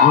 66-60.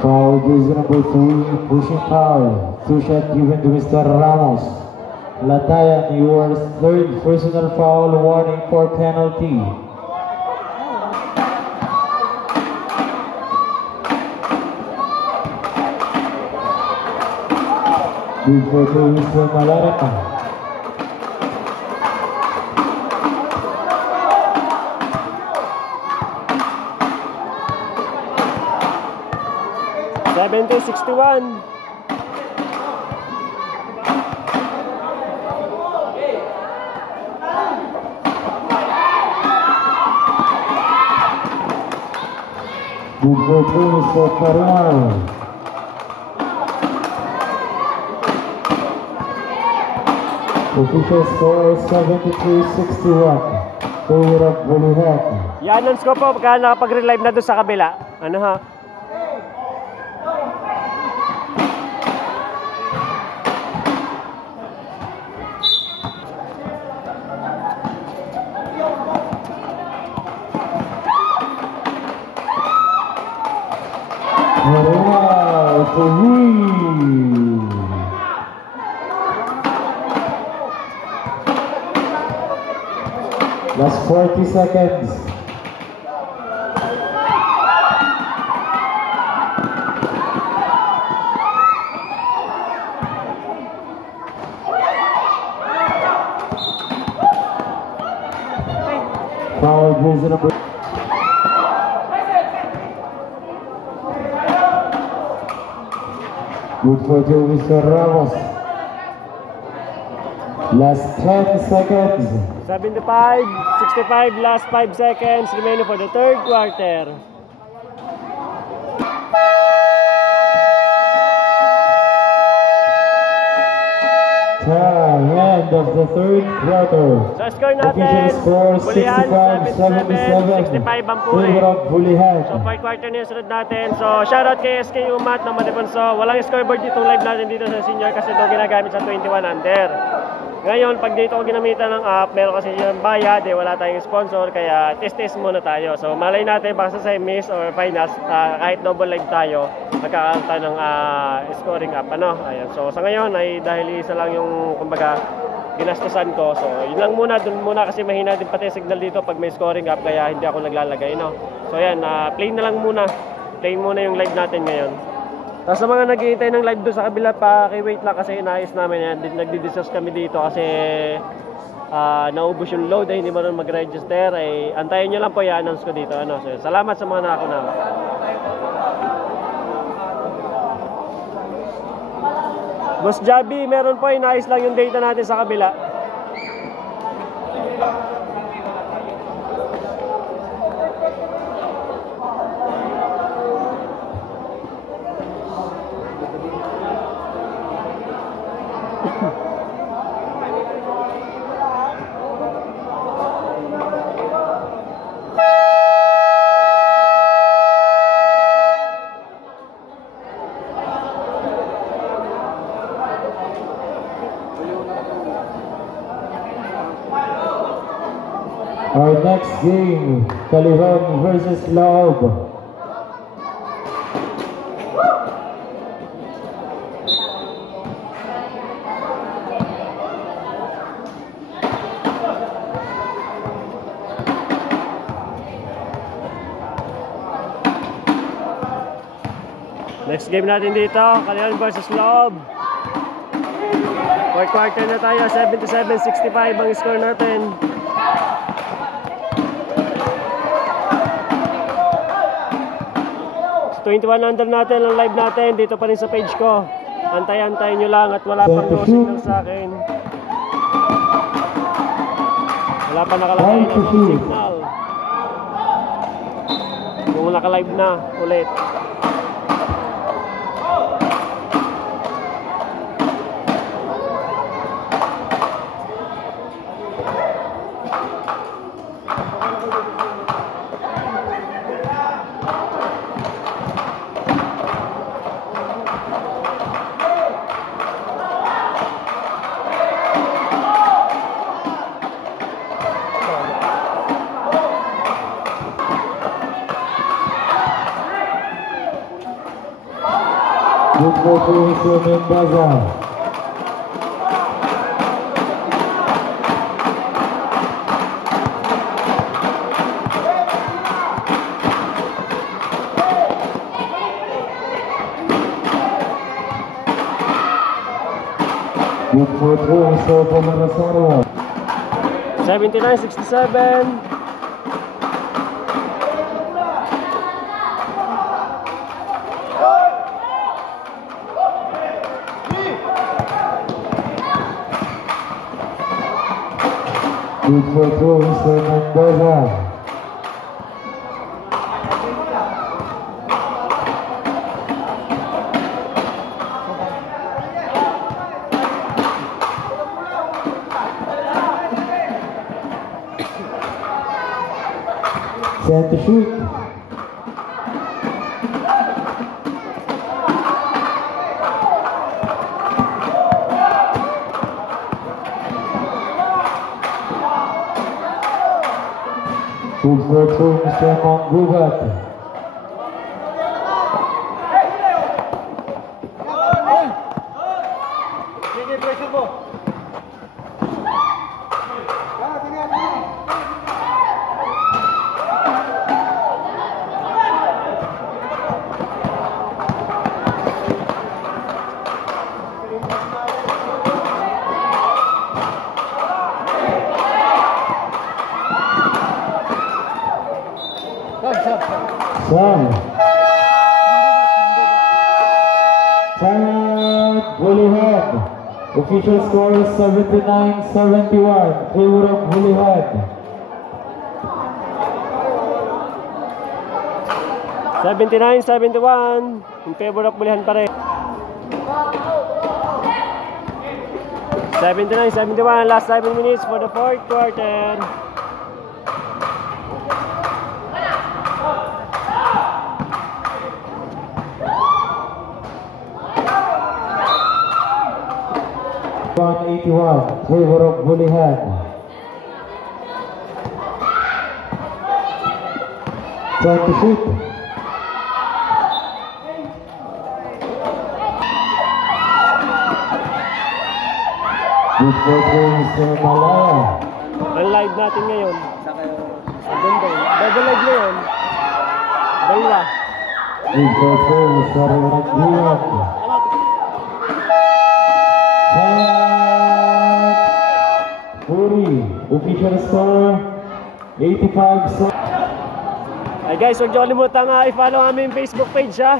Foul jersey number 3, pushing foul. 2 shot given to Mr. Ramos. Latayan, your third personal foul, warning for penalty. Good for Mr. Malarata. $70-61. Good for Mr. Paruano. Official score is 73-61. Favor of Bulihan. I-announce ko po pagka nakapag-relive na doon sa kabila. Ano ha? Wow, it's a win. Last 40 seconds. Foul jersey number. Good for Mr. Ramos. Last 10 seconds. 75-65, last 5 seconds remaining for the third quarter. End of the third quarter. So score natin, Official score Bulihan 65-77. 65 ang puli. Favor of Bulihan. So 4 quarter na yung sunod natin. So shoutout kay SK Umat ng Matiponso. Walang scoreboard dito live natin dito sa senior kasi ito ginagamit sa 21 under. Ngayon, pag dito ko ginamitan ng app, meron kasi yung bayad, wala tayong sponsor, kaya test muna tayo. So malay natin baka sa semis or finals, kahit double live tayo, magkakaroon tayo ng scoring app. Ayan. So sa ngayon ay dahil isa lang yung kumbaga ginastusan ko. So yun lang muna, dun muna kasi mahina din pati signal dito pag may scoring app, kaya hindi ako naglalagay. So ayan, play na lang muna. Play muna yung live natin ngayon. Tapos sa mga naghihintay ng live doon sa kabila, wait lang kasi inaayos namin yan. Nagdi-discuss kami dito kasi naubos yung load, hindi mo rin mag-register. Antayin nyo lang po, i-announce ko dito. So, salamat sa mga nakakuna. Boss Javi, meron po, inaayos lang yung data natin sa kabila. Our next game, Caliban versus Laob. Next game natin dito, Caliban versus Laob. Fourth quarter na tayo, 77-65 ang score natin. So, 21 under natin ang live natin dito pa rin sa page ko. Antay-antay nyo lang at wala pang no signal sa akin. Wala pa nakalagay na no signal. Kung naka-live na ulit. Good for Mr. Mendoza. Good for Mr. Rosario. 79-67. Good for Mr. Mendoza. Set to shoot. Good for Mr. Monggubat. Sam. Timeout, Holyhead. Official score is 79-71. Favor of Holyhead. 79-71. In favor of Bulihan pa rin. 79-71. Last 7 minutes for the fourth quarter. Favor of Holyhead. Time to shoot. Good for Mr. Malaya. Ang live natin ngayon. Sa Dundong. Double live ngayon. Dalawa. Good for Mr. Ragdian. Official score 85. Ay guys, huwag niyo kalimutan i-follow aming Facebook page ha.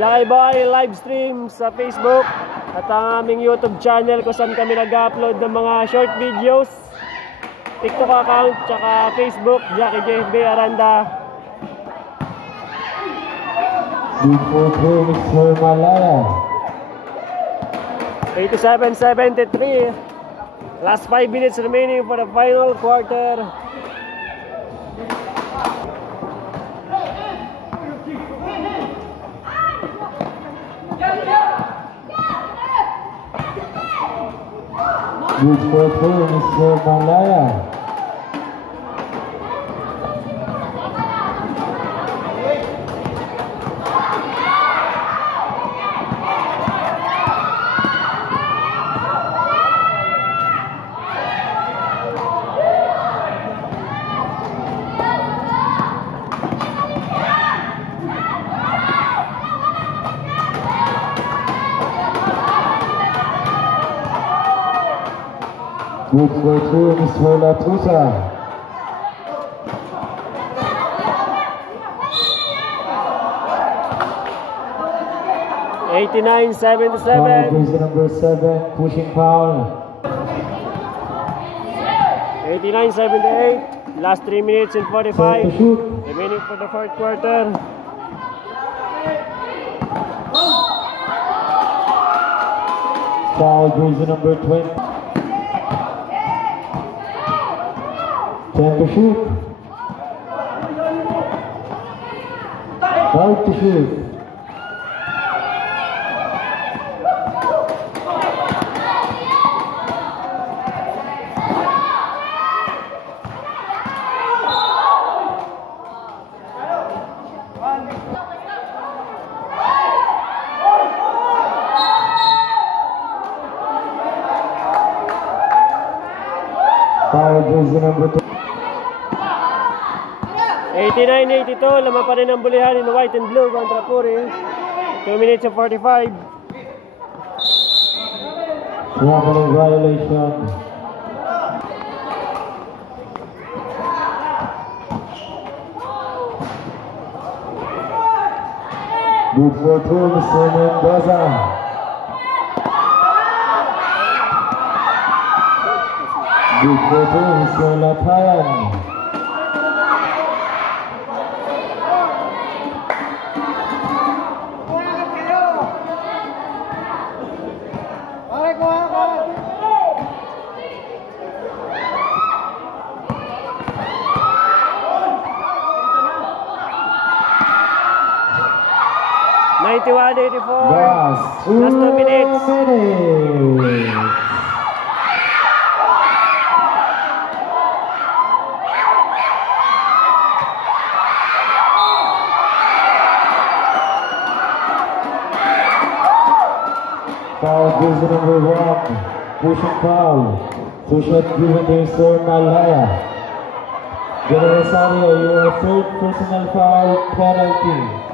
Jackie Boy live stream sa Facebook at ang aming YouTube channel kung saan kami nag-upload ng mga short videos, TikTok account, tsaka Facebook, Jackie JFB Aranda. Good for Mr. Malaya. 87-73. Last 5 minutes remaining for the final quarter. Good for Mr. Malaya. Good for Mr. Latusa. 89-77. Jersey number 7, pushing foul. 89-78. Last 3 minutes and Set 45 to shoot. remaining for the fourth quarter. Foul, jersey number 20. 10 to shoot. 5 to shoot. Foul, jersey number 2. 89-82, laman pa rin ang bulihan in white and blue kontra Puri. 2 minutes and 45. Traveling violation. Good for two, Mr. Mendoza. Good for two, Mr. Latayan. Last 2 minutes. Foul, jersey number 1, pushing foul. 2 shot given to Mr. Malhaya. General Rosario, your third personal foul penalty.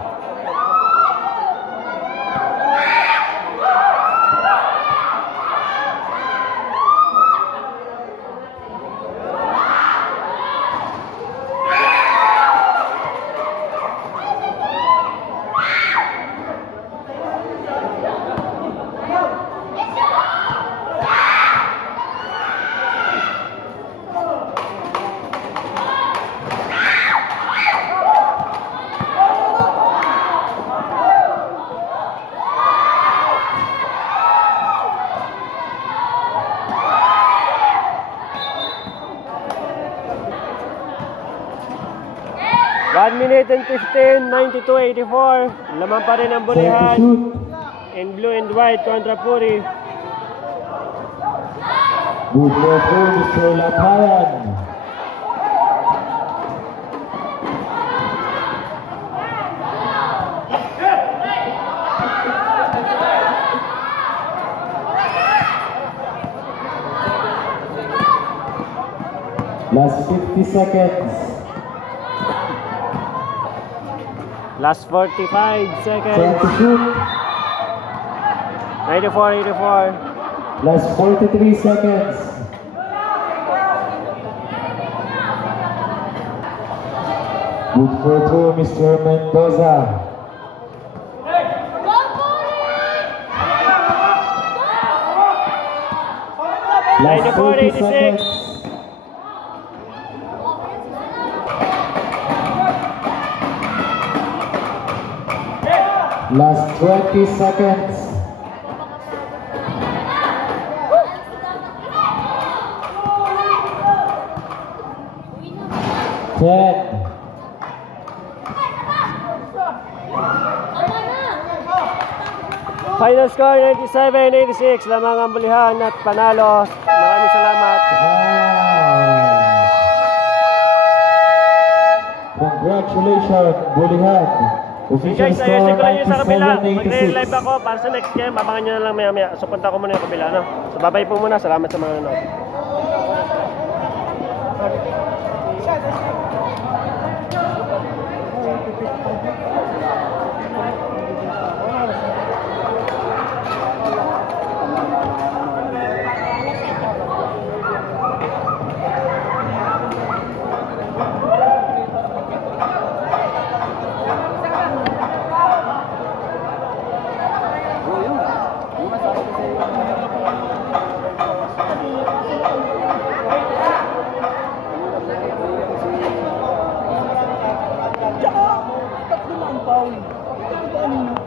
One minute and 15, 92-84. Laman pa rin ang bulihan in blue and white kontra Puri. Good for two, Mr. Latayan. Last 50 seconds. Last 45 seconds. 10 to shoot. 94-84. Last 43 seconds. Good for two, Mr. Mendoza. Last 30 seconds. Last 20 seconds. Final score 97-86. Lamang ang bulihan at panalo. Maraming salamat. Congratulations, Bulihan. Okay guys, ayusin ko lang yun sa kabila. Magre-live ako para sa next game. Abangan nyo na lang maya-maya. So punta ko muna yung kabila. No? So babay po muna. Salamat sa mga nanonood. foul. Ito ano yun?